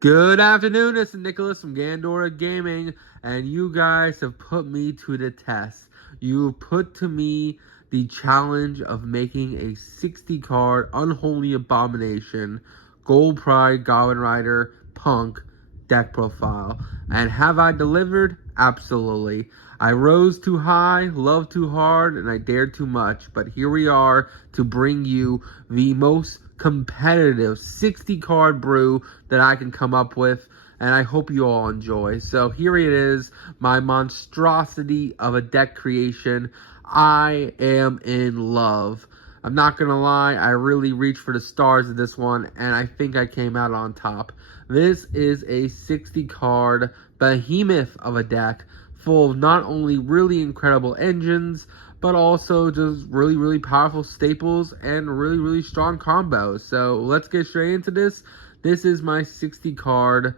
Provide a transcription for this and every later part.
Good afternoon, this is Nicholas from Gandora Gaming, and you guys have put me to the test. You put to me the challenge of making a 60-card Unholy Abomination Gold Pride Goblin Rider Punk deck profile. And have I delivered? Absolutely. I rose too high, loved too hard, and I dared too much. But here we are to bring you the most competitive 60-card brew that I can come up with, and I hope you all enjoy. So here it is, my monstrosity of a deck creation. I am in love. I'm not gonna lie, I really reached for the stars in this one, and I think I came out on top. This is a 60-card behemoth of a deck, full of not only really incredible engines, but also just really powerful staples and really strong combos. So let's get straight into this. This is my 60-card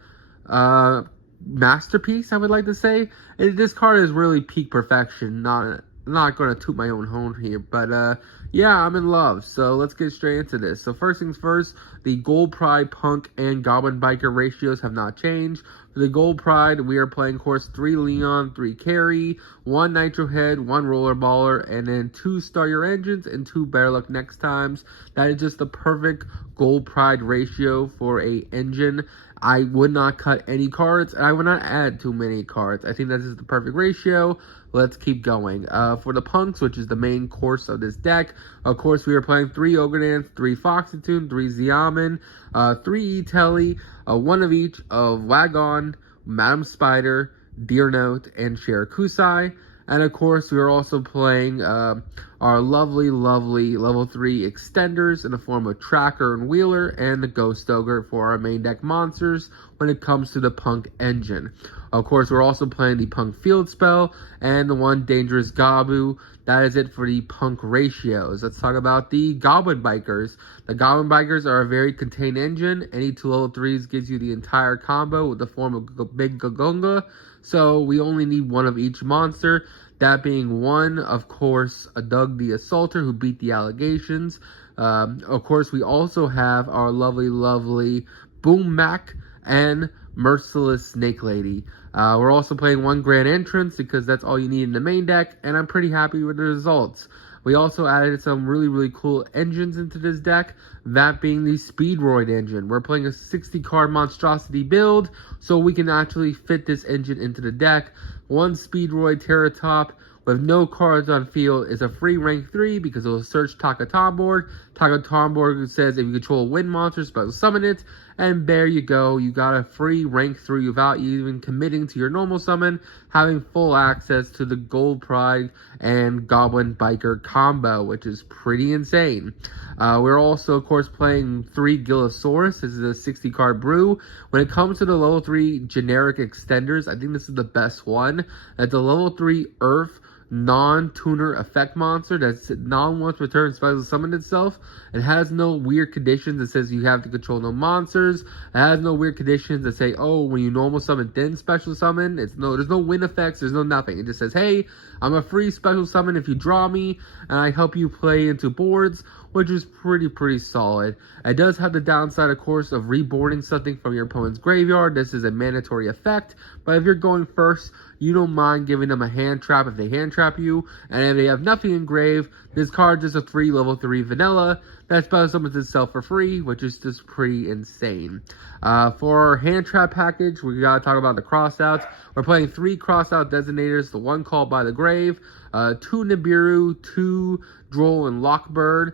masterpiece, I would like to say. And this card is really peak perfection. Not going to toot my own horn here, but yeah, I'm in love. So let's get straight into this. So first things first, the Gold Pride, Punk, and Goblin Biker ratios have not changed. For the Gold Pride, we are playing, of course, 3 Leon, 3 Carry, 1 Nitro Head, 1 Roller Baller, and then 2 Star Your Engines and 2 Better Luck Next Times. That is just the perfect Gold Pride ratio for a engine. I would not cut any cards, and I would not add too many cards. I think that is the perfect ratio. Let's keep going. For the Punks, which is the main course of this deck, of course, we are playing 3 Ogre 3 Foxatoon, 3 Xiamen, 3 E-Telly, 1 of each of Wagon, Madam Spider, Deer Note, and Shirakusai. And of course, we are also playing our lovely level 3 extenders in the form of Tracker and Wheeler, and the Ghost Ogre for our main deck monsters when it comes to the Punk engine. Of course, we're also playing the Punk Field Spell and the 1 Dangerous Gabu. That is it for the Punk ratios. Let's talk about the Goblin Bikers. The Goblin Bikers are a very contained engine. Any 2 level 3s gives you the entire combo with the form of Big Gagunga. So we only need 1 of each monster. That being 1, of course, a Doug the Assaulter who beat the allegations. Of course, we also have our lovely Boom Mac and Merciless Snake Lady. We're also playing 1 Grand Entrance because that's all you need in the main deck, and I'm pretty happy with the results. We also added some really cool engines into this deck, that being the Speedroid engine. We're playing a 60-card monstrosity build, so we can actually fit this engine into the deck. 1 Speedroid Terratop with no cards on field is a free rank 3 because it will search Taka Tomboard. Taka Tomboard says if you control a wind monster, special summon it, and there you go. You got a free rank 3 without even committing to your normal summon, having full access to the Gold Pride and Goblin Biker combo, which is pretty insane. We're also, of course, playing 3 Gillosaurus. This is a 60-card brew. When it comes to the level 3 generic extenders, I think this is the best one. At the level 3 Earth non-tuner effect monster that's non-once return special summon itself. It has no weird conditions that says you have to control no monsters. It has no weird conditions that say, oh, when you normal summon then special summon. There's no win effects, there's no nothing. It just says, hey, I'm a free special summon if you draw me, and I help you play into boards, which is pretty solid. It does have the downside, of course, of reborning something from your opponent's graveyard. This is a mandatory effect, but if you're going first, you don't mind giving them a hand trap if they hand trap you, and if they have nothing engraved, this card is a 3 level 3 vanilla that special summons itself for free, which is just pretty insane. For our hand trap package, we gotta talk about the crossouts. We're playing 3 crossout designators, the 1 called by the grave, 2 Nibiru, 2 Droll and Lockbird,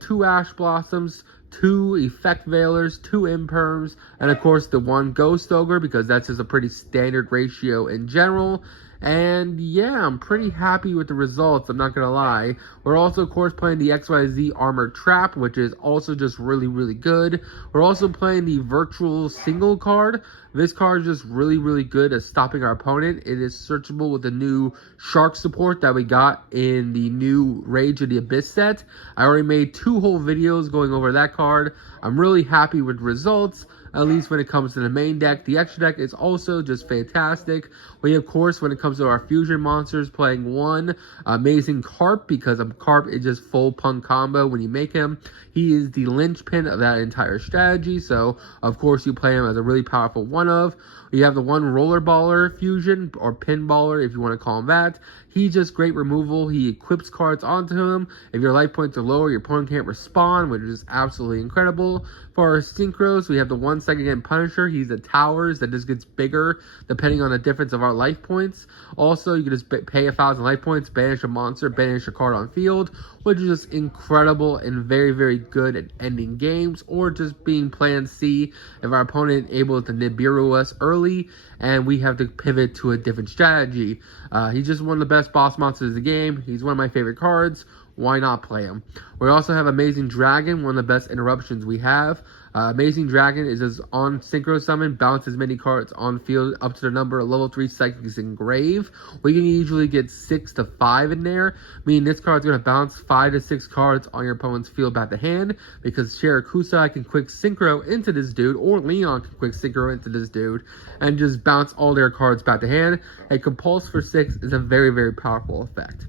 2 Ash Blossoms, 2 Effect Veilers, 2 Imperms, and of course the 1 Ghost Ogre, because that's just a pretty standard ratio in general. And yeah, I'm pretty happy with the results, I'm not gonna lie. We're also, of course, playing the XYZ Armored Trap, which is also just really good. We're also playing the Virtual Single card. This card is just really good at stopping our opponent. It is searchable with the new Shark support that we got in the new Rage of the Abyss set. I already made 2 whole videos going over that card. I'm really happy with results. at least when it comes to the main deck. The extra deck is also just fantastic. We, of course, when it comes to our fusion monsters, playing one amazing Carp, because a Carp is just full P.U.N.K combo when you make him. He is the linchpin of that entire strategy, so of course you play him as a really powerful one of. You have the one Rollerballer fusion, or Pinballer if you want to call him that. He's just great removal. He equips cards onto him. If your life points are lower, your opponent can't respond, which is absolutely incredible. For our synchros, we have the 1 second again Punisher. He's the towers that just gets bigger depending on the difference of our life points. Also, you can just pay 1,000 life points, banish a monster, banish a card on field, which is just incredible and very, very good at ending games, or just being plan C if our opponent able to Nibiru us early and we have to pivot to a different strategy. He's just one of the best boss monsters of the game. He's one of my favorite cards. Why not play him? We also have Amazing Dragon, one of the best interruptions we have. Amazing Dragon is just on synchro summon, bounce as many cards on field up to the number of level 3 psychics in grave. We can usually get 6 to 5 in there, meaning this card's going to bounce 5 to 6 cards on your opponent's field back to hand, because Shirakusai can quick synchro into this dude, or Leon can quick synchro into this dude, and just bounce all their cards back to hand. A Compulse for 6 is a very, very powerful effect.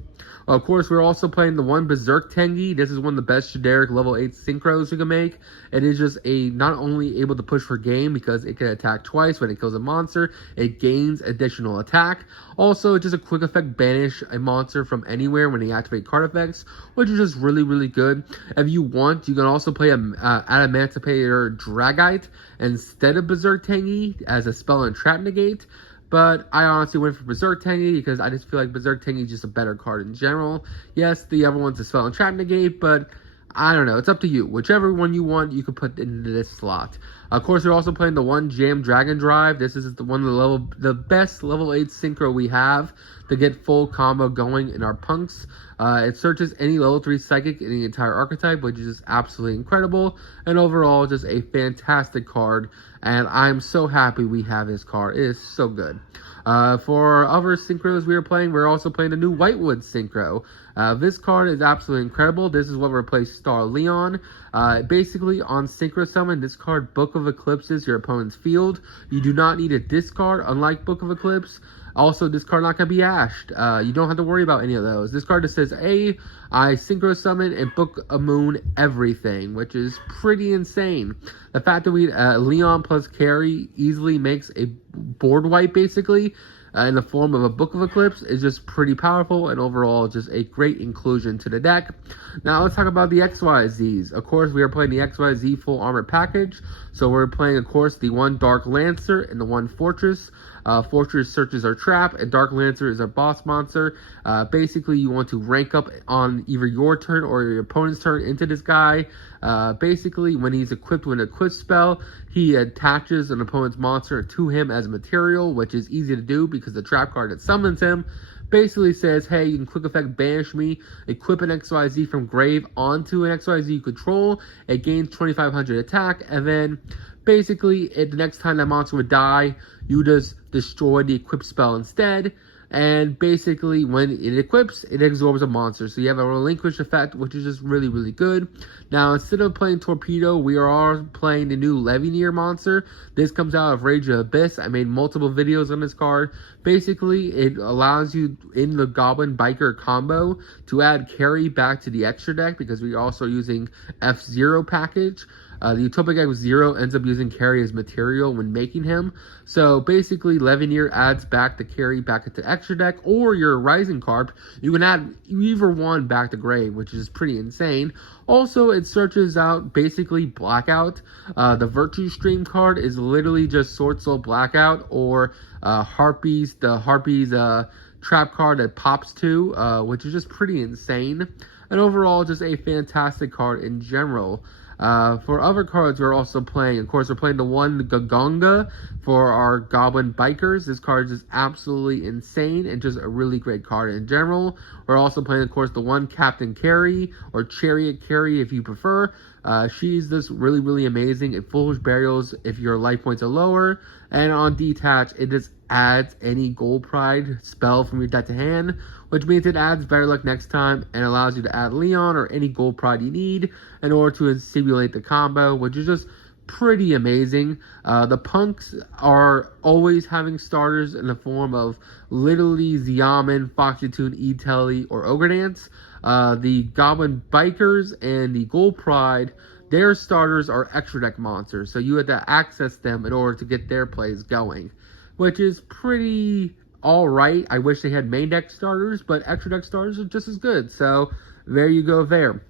Of course, we're also playing the one Berserk Tengi. This is one of the best generic level 8 synchros you can make. It is just not only able to push for game because it can attack twice when it kills a monster, it gains additional attack. Also, just a quick effect banish a monster from anywhere when they activate card effects, which is just really, really good. If you want, you can also play an Adamantipator Dragite instead of Berserk Tengi as a spell and trap negate. But I honestly went for Berserk Tengi because I just feel like Berserk Tengi is just a better card in general. Yes, the other one's a spell and trap negate, but I don't know. It's up to you. Whichever one you want, you can put into this slot. Of course, we're also playing the one Jam Dragon Drive. This is the best level 8 synchro we have to get full combo going in our punks. It searches any level 3 psychic in the entire archetype, which is just absolutely incredible. And overall, just a fantastic card. And I'm so happy we have this card. It is so good. For other synchros we're also playing the new Whitewood synchro. This card is absolutely incredible. This is what replaced Star Leon. Basically, on synchro summon, this card Book of Eclipses your opponent's field. You do not need a discard, unlike Book of Eclipse. Also, this card not going to be ashed. You don't have to worry about any of those. This card just says, I synchro summon and Book a Moon everything, which is pretty insane. The fact that Leon plus Carry easily makes a board wipe, basically, in the form of a Book of Eclipse is just pretty powerful, and overall just a great inclusion to the deck. Now let's talk about the XYZs. Of course, we are playing the XYZ full armor package. So we're playing, of course, the one Dark Lancer and the one Fortress. Fortress searches our trap, and Dark Lancer is our boss monster. Basically, you want to rank up on either your turn or your opponent's turn into this guy. Basically, when he's equipped with an equip spell, he attaches an opponent's monster to him as material, which is easy to do because the trap card that summons him basically says, hey, you can quick effect banish me, equip an XYZ from grave onto an XYZ you control, it gains 2,500 attack, and then basically the next time that monster would die, you just destroy the equip spell instead. And basically, when it equips, it absorbs a monster. So you have a relinquish effect, which is just really, really good. Now, instead of playing Torpedo, we are playing the new Levineer monster. This comes out of Rage of Abyss. I made multiple videos on this card. Basically, it allows you, in the Goblin Biker combo, to add Carry back to the extra deck, because we're also using F-Zero package. The Utopic F-Zero ends up using Carry as material when making him. So basically, Levineer adds back the Carry back into extra deck, or your Rising Carp, you can add either one back to grave, which is pretty insane. Also, it searches out basically Blackout. The Virtue Stream card is literally just Sword Soul Blackout, or Harpies, the Harpies trap card that pops to, which is just pretty insane. And overall, just a fantastic card in general. For other cards, we're also playing, of course, we're playing the one Gagonga for our Goblin Bikers. This card is absolutely insane and just a really great card in general. We're also playing, of course, the one Captain Carry, or Chariot Carry if you prefer. She's just really, really amazing. It Foolish Burials if your life points are lower. And on Detach, it just adds any Gold Pride spell from your deck to hand, which means it adds Better Luck next time and allows you to add Leon or any Gold Pride you need in order to simulate the combo, which is just pretty amazing. The punks are always having starters in the form of literally Xiamen, Foxytune, E-Telly, or Ogre Dance. The Goblin Bikers and the Gold Pride, their starters are extra deck monsters, so you have to access them in order to get their plays going, which is pretty alright. I wish they had main deck starters, but extra deck starters are just as good, so there you go there.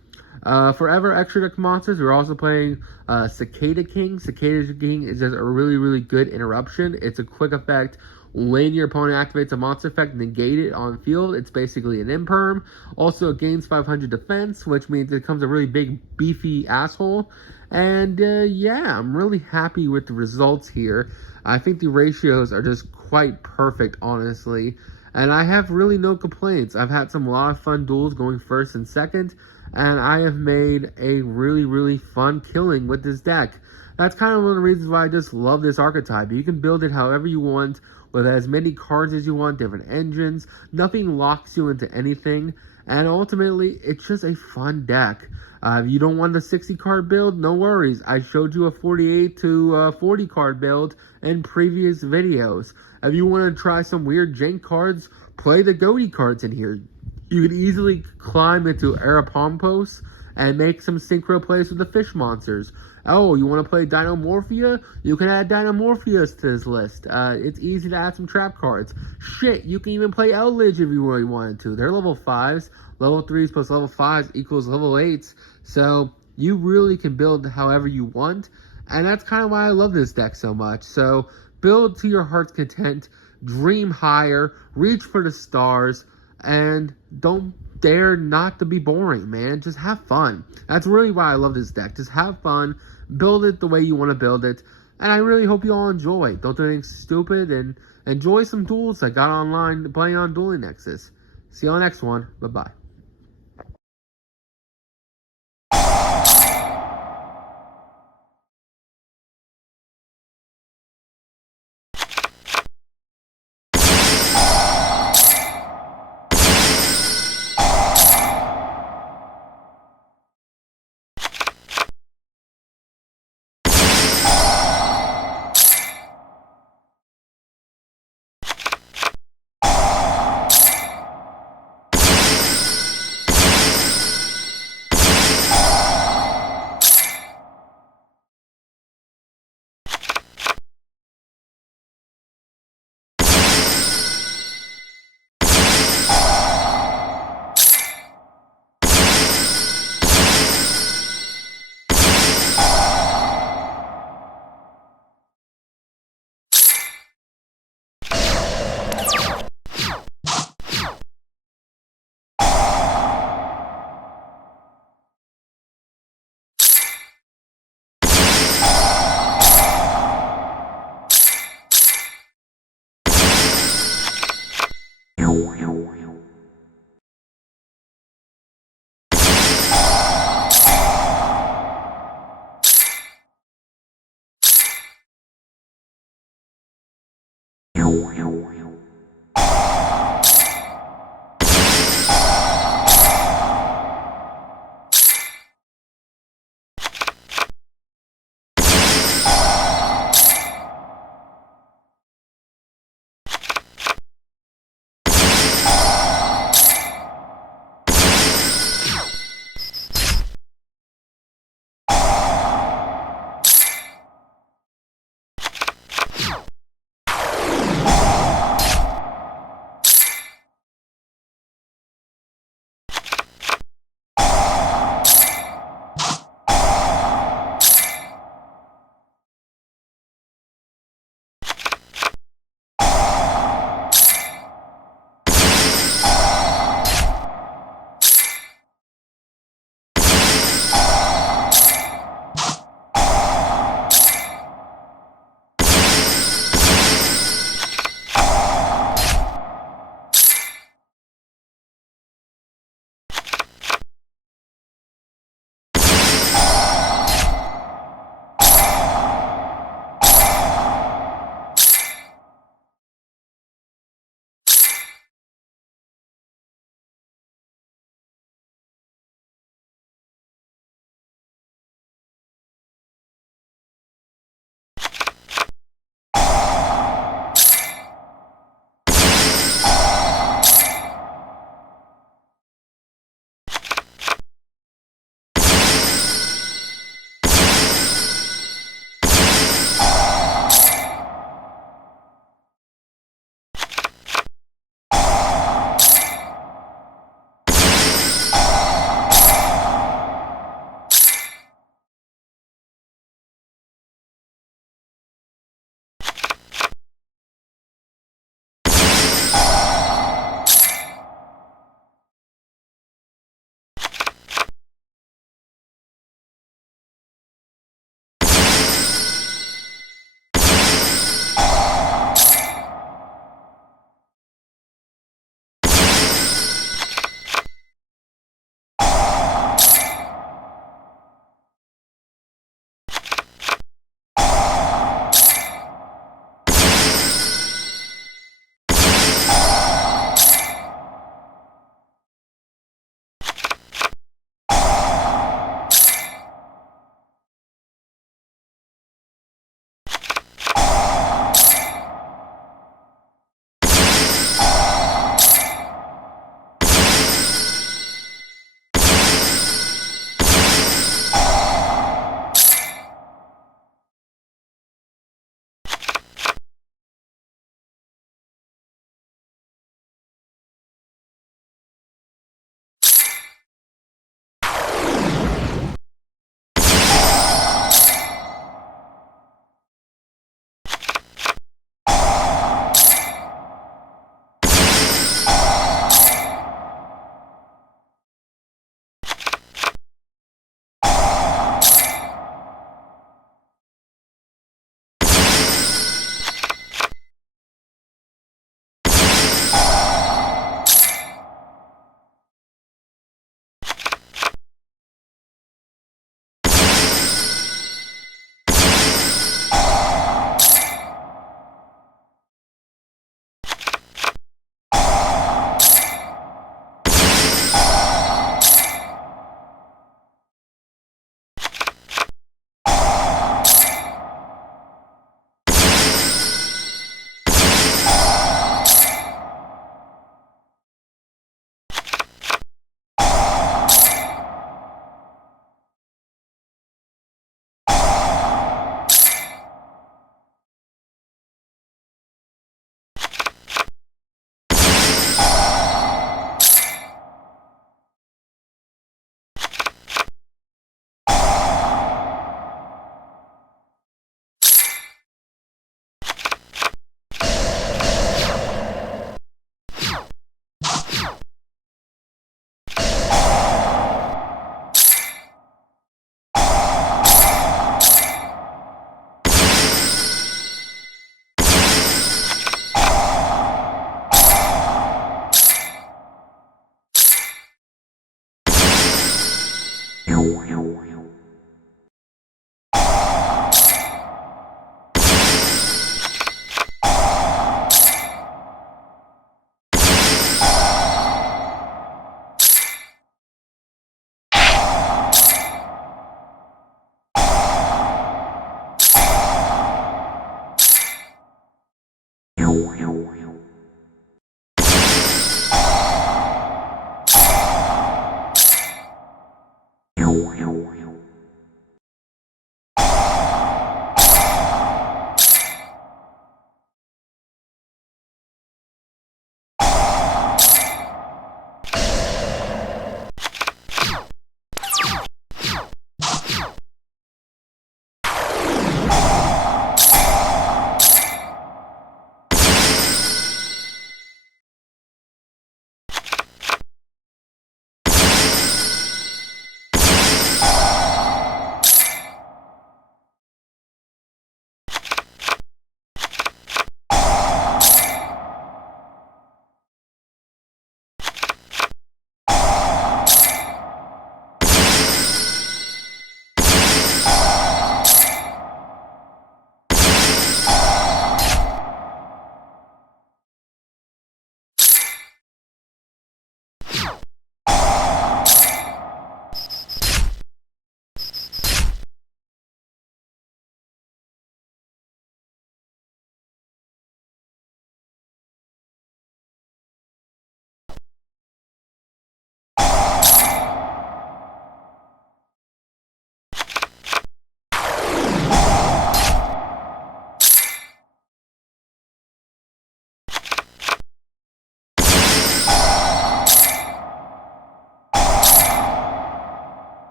Forever extra deck monsters, we're also playing Cicada King. Cicada King is just a really, really good interruption. It's a quick effect. When your opponent activates a monster effect, negate it on field. It's basically an imperm. Also, it gains 500 defense, which means it becomes a really big, beefy asshole. And yeah, I'm really happy with the results here. I think the ratios are just quite perfect, honestly. And I have really no complaints. I've had some lot of fun duels going first and second, and I have made a really, really fun killing with this deck. That's kind of one of the reasons why I just love this archetype. You can build it however you want, with as many cards as you want, different engines. Nothing locks you into anything, and ultimately, it's just a fun deck. If you don't want the 60 card build, no worries. I showed you a 48 to 40 card build in previous videos. If you want to try some weird jank cards, play the Goaty cards in here. You can easily climb into Arapampos and make some synchro plays with the fish monsters. Oh, you want to play Dinomorphia? You can add Dinomorphias to this list. It's easy to add some trap cards. Shit, you can even play Eldritch if you really wanted to. They're level 5s. Level 3s plus level 5s equals level 8s. So you really can build however you want. And that's kind of why I love this deck so much. So build to your heart's content. Dream higher. Reach for the stars. And don't dare not to be boring, man. Just have fun. That's really why I love this deck. Just have fun. Build it the way you want to build it. And I really hope you all enjoy. Don't do anything stupid. And enjoy some duels I got online to play on Dueling Nexus. See you on the next one. Bye-bye.